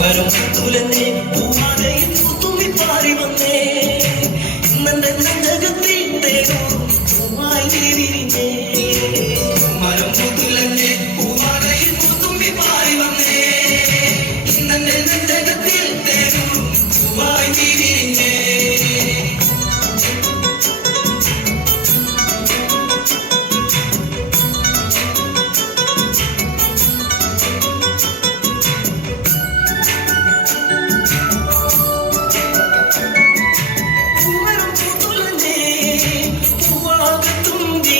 മരം തുലഞ്ഞേ പൂവാലയിൽ പുത്തുമ്പി പാറി വന്നേ. ഇന്നെന്റെ നെഞ്ചകത്തിൽ തേനോ പൂവായി വിരിഞ്ഞേ മരം തുലഞ്ഞേ പൂവാലയിൽ പുത്തുമ്പി പാറി വന്നേ. ഇന്നെന്റെ നെഞ്ച പൂവാകത്തുമ്പി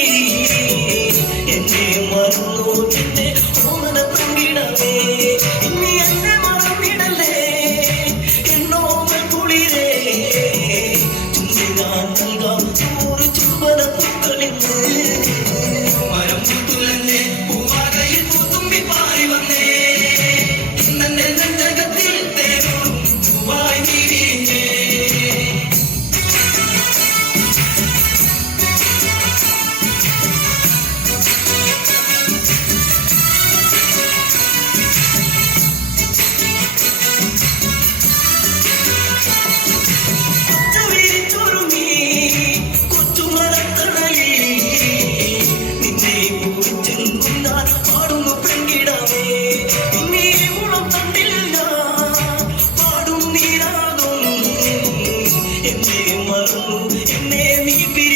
എന്നെ മറന്നു എന്നെ ഓർമ്മ ഇനി എന്നെ മറന്നിടലേ എന്നോട് കുളിരേ ചുണ്ടിനാ love. It made me feel.